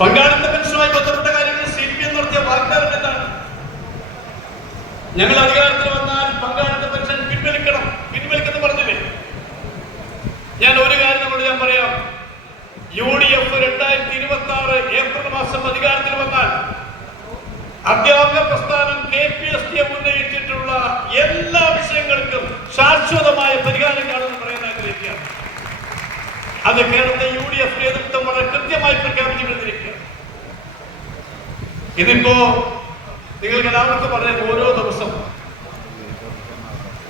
പങ്കാളിത്ത പെൻഷനുമായി ബന്ധപ്പെട്ട കാര്യങ്ങൾ സി പി എം നടത്തിയ വാഗ്ദാനം എന്താണ്? ഞങ്ങൾ അധികാരത്തിൽ വന്നാൽ പങ്കാളിത്ത പെൻഷൻ പിൻവലിക്കണം. പിൻവലിക്കുന്നു പറഞ്ഞില്ലേ? ഞാൻ ഒരു കാര്യം നമ്മൾ ഞാൻ പറയാം. യു ഡി എഫ് രണ്ടായിരത്തി ഇരുപത്തി ആറ് ഏപ്രിൽ മാസം അധികാരത്തിൽ വന്നാൽ അധ്യാപക പ്രസ്ഥാനം കെ പി എസ് ടി ഉന്നയിച്ചിട്ടുള്ള എല്ലാ വിഷയങ്ങൾക്കും ശാശ്വതമായ പരിഹാരം കാണുമെന്ന് പറയാൻ ആഗ്രഹിക്കുകയാണ്. അത് കേരളത്തെ യു ഡി എഫ് നേതൃത്വം വളരെ കൃത്യമായി കഴിഞ്ഞിരിക്കുക ഇതിപ്പോ നിങ്ങൾക്ക് എല്ലാവർക്കും പറയാം ഓരോ ദിവസം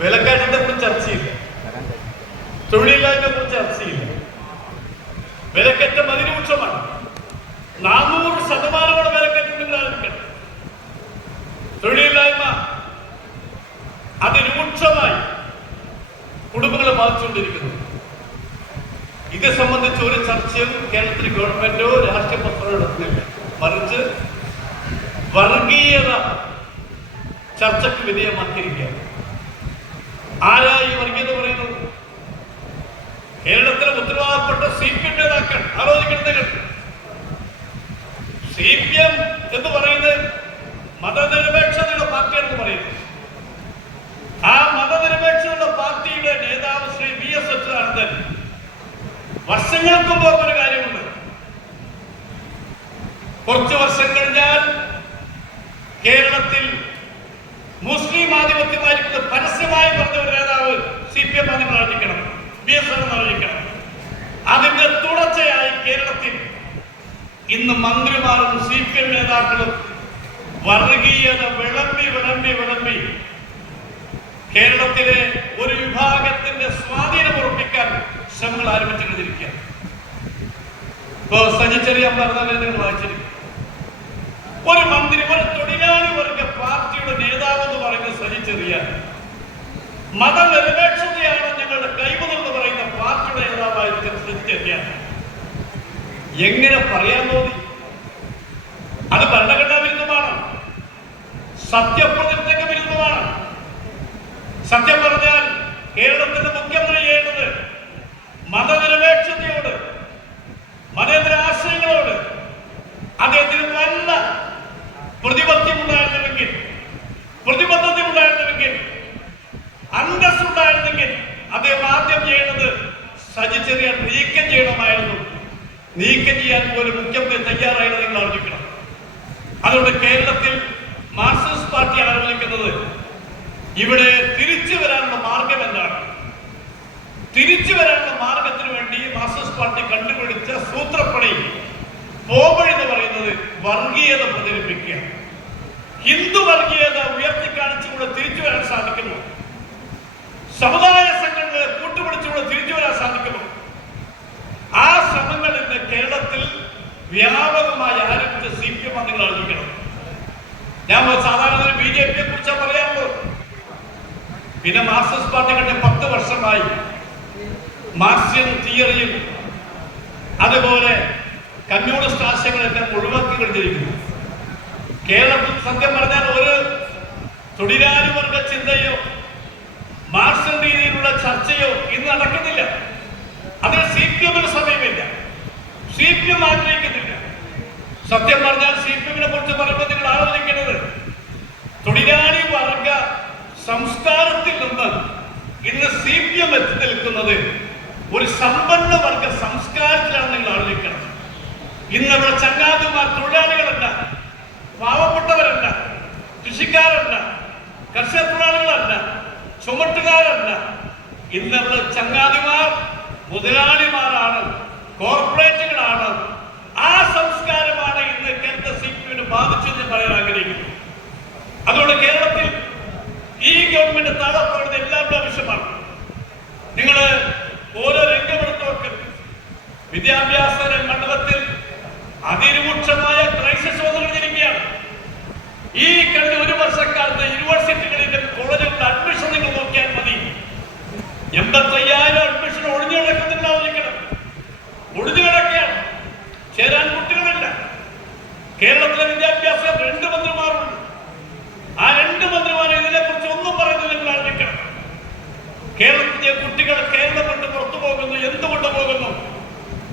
വിലക്കയറ്റത്തെ കുറിച്ച് ചർച്ചയില്ല. തൊഴിലില്ലായ്മയെ കുറിച്ച് ചർച്ചയില്ല. ചർച്ചയും കേരളത്തിലെ ഗവൺമെന്റോ രാഷ്ട്രീയ പത്രമോ നടത്തുന്നില്ല മറിച്ച് വർഗീയത ചർച്ചയ്ക്ക് വിധേയമാക്കിയിരിക്കുക ആരാ ഈ വർഗീയത പറയുന്നത്? കേരളത്തിലെ ഉത്തരവാദപ്പെട്ട സി പി എം നേതാക്കൾ ആലോചിക്കുന്നത് സി പി എം എന്ന് പറയുന്നത് മതനിരപേക്ഷതയുടെ എന്ന് പറയുന്നു. ആ മതനിരപേക്ഷതയുള്ള പാർട്ടിയുടെ നേതാവ് ശ്രീ വി എസ് അച്യുതാനന്ദൻ വർഷങ്ങൾക്ക് പോകുന്ന കാര്യമുണ്ട്. കുറച്ച് വർഷം കഴിഞ്ഞാൽ കേരളത്തിൽ മുസ്ലിം ആധിപത്യമായിരിക്കുന്ന പരസ്യമായി പറഞ്ഞ ഒരു നേതാവ് സി പി എം ആദ്യം ആലോചിക്കണം ബി എസ് എഫ് പ്രവർത്തിക്കണം അതിന്റെ തുടർച്ചയായി കേരളത്തിൽ ഇന്ന് മന്ത്രിമാരും സി പി എം നേതാക്കളും വർഗീയത വിളമ്പി വിളമ്പി വിളമ്പി കേരളത്തിലെ ഒരു ഉറപ്പിക്കാൻ ശ്രമങ്ങൾ ആരംഭിച്ചിരിക്കുക ഇപ്പോ സജി ചെറിയ പറഞ്ഞാൽ നിങ്ങൾ വായിച്ചിരിക്കും. ഒരു മന്ത്രി ഒരു തൊഴിലാളി വർഗ പാർട്ടിയുടെ നേതാവ് എന്ന് പറയുന്നത് സജി ചെറിയ. മതനിരപേക്ഷതയാണ് ഞങ്ങളുടെ കൈമുതൽ പറയുന്ന പാർട്ടിയുടെ നേതാവായിരിക്കും സജി ചെറിയ. എങ്ങനെ പറയാൻ തോന്നി? അത് ഭരണഘടനാ വിരുദ്ധമാണ് സത്യപ്രതിജ്ഞയ്ക്ക് വിരുദ്ധമാണ്. സത്യം സജി ചെറിയ നീക്കം ചെയ്യണമായിരുന്നു. നീക്കം ചെയ്യാൻ പോലും മുഖ്യമന്ത്രി തയ്യാറായത് നിങ്ങൾ ആലോചിക്കണം അതുകൊണ്ട് കേരളത്തിൽ മാർക്സിസ്റ്റ് പാർട്ടി ആലോചിക്കുന്നത് ഇവിടെ തിരിച്ചു വരാനുള്ള മാർഗം എന്താണ്? തിരിച്ചു വരാനുള്ള മാർഗത്തിന് വേണ്ടി മാർക്സിസ്റ്റ് പാർട്ടി കണ്ടുപിടിച്ച സൂത്രപ്പണി പോവഴി എന്ന് പറയുന്നത് വർഗീയത പ്രചരിപ്പിക്കുക. ഹിന്ദു വർഗീയത ഉയർത്തിക്കാണിച്ചുകൂടെ തിരിച്ചു വരാൻ സാധിക്കുന്നു സമുദായ സംഘടനകളെ കൂട്ടുപിടിച്ചുകൂടെ തിരിച്ചു വരാൻ സാധിക്കുന്നു ആ ശ്രമങ്ങൾ ഇന്ന് കേരളത്തിൽ വ്യാപകമായി ആരംഭിച്ച സി പി എം നിങ്ങൾ അറിയിക്കണം ഞാൻ സാധാരണ ബി ജെ പിയെ കുറിച്ചാണ് പറയാറുള്ളത് പിന്നെ മാർക്സിസ്റ്റ് പാർട്ടി കണ്ട പത്ത് വർഷമായി മാർക്സിയൻ തിയറിയും അതുപോലെ കമ്മ്യൂണിസ്റ്റ് ആശയങ്ങളെല്ലാം ഒഴിവാക്കി കഴിഞ്ഞിരിക്കുന്നു കേരളത്തിൽ സത്യം പറഞ്ഞാൽ ഒരു തൊഴിലാളി ചിന്തയോ മാർക്സൻ രീതിയിലുള്ള ചർച്ചയോ ഇന്ന് നടക്കുന്നില്ല. അതിന് സി പി എമ്മിന് സമയമില്ല. സി പി എം ആഗ്രഹിക്കുന്നില്ല. സത്യം പറഞ്ഞാൽ സി പി എമ്മിനെ കുറിച്ച് പറയുമ്പോൾ ആലോചിക്കുന്നത് തൊഴിലാളി വർഗ സംസ്കാരത്തിൽ നിന്ന് ഇന്ന് സി പി എം എത്തി നിൽക്കുന്നത് ഒരു സമ്പന്ന വർഗ സംസ്കാരത്തിലാണ് നിങ്ങൾ ആലോചിക്കണം ഇന്ന് ഇവിടെ ചങ്ങാതിമാർ തൊഴിലാളികളല്ല പാവപ്പെട്ടവരല്ല കൃഷിക്കാരല്ല കർഷക തൊഴിലാളികളല്ല ചുമട്ടുകാരല്ല. ഇന്ന് ഇവിടെ ചങ്ങാതിമാർ മുതലാളിമാരാണ് കോർപ്പറേറ്റുകളാണ് ആ സംസ്കാരമാണ് ഇന്ന് കേന്ദ്ര സി പി എമ്മിനെ ബാധിച്ചെന്ന് പറയാൻ ആഗ്രഹിക്കുന്നു അതുകൊണ്ട് കേരളത്തിൽ ഈ ഗവൺമെന്റ് താഴെ എല്ലാവരുടെ ആവശ്യമാണ് നിങ്ങൾ ഓരോ രംഗമെടുത്ത് നോക്ക്. വിദ്യാഭ്യാസ മണ്ഡലത്തിൽ അതിരൂക്ഷമായ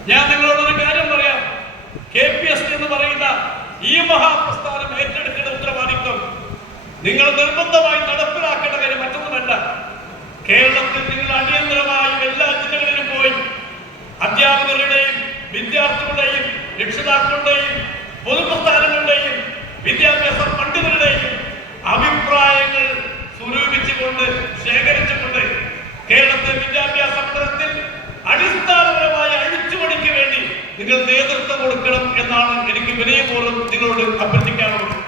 ഞാൻ നിങ്ങളോടൊരു കാര്യം പറയാം. കെ പി എസ് എന്ന് പറയുന്ന ഈ മഹാപ്രസ്ഥാനം ഏറ്റെടുക്കേണ്ട ഉത്തരവാദിത്വം നിങ്ങൾ നിർബന്ധമായി നടപ്പിലാക്കേണ്ട കാര്യം മറ്റൊന്നുമല്ല. കേരളത്തിൽ നിങ്ങൾ അടിയന്തരമായും എല്ലാ ജില്ലകളിലും പോയി അധ്യാപകരുടെയും വിദ്യാർത്ഥികളുടെയും രക്ഷിതാക്കളുടെയും പൊതുപ്രസ്ഥാനങ്ങളുടെയും വിദ്യാഭ്യാസ പണ്ഡിതരുടെയും അഭിപ്രായങ്ങൾ സ്വരൂപിച്ചുകൊണ്ട് ശേഖരിച്ചുകൊണ്ട് കേരളത്തിലെ വിദ്യാഭ്യാസ അടിസ്ഥാന നിങ്ങൾ നേതൃത്വം കൊടുക്കണം എന്നാണ് എനിക്ക് വിനയപൂർവം നിങ്ങളോട് അഭ്യർത്ഥിക്കാനുള്ളത്.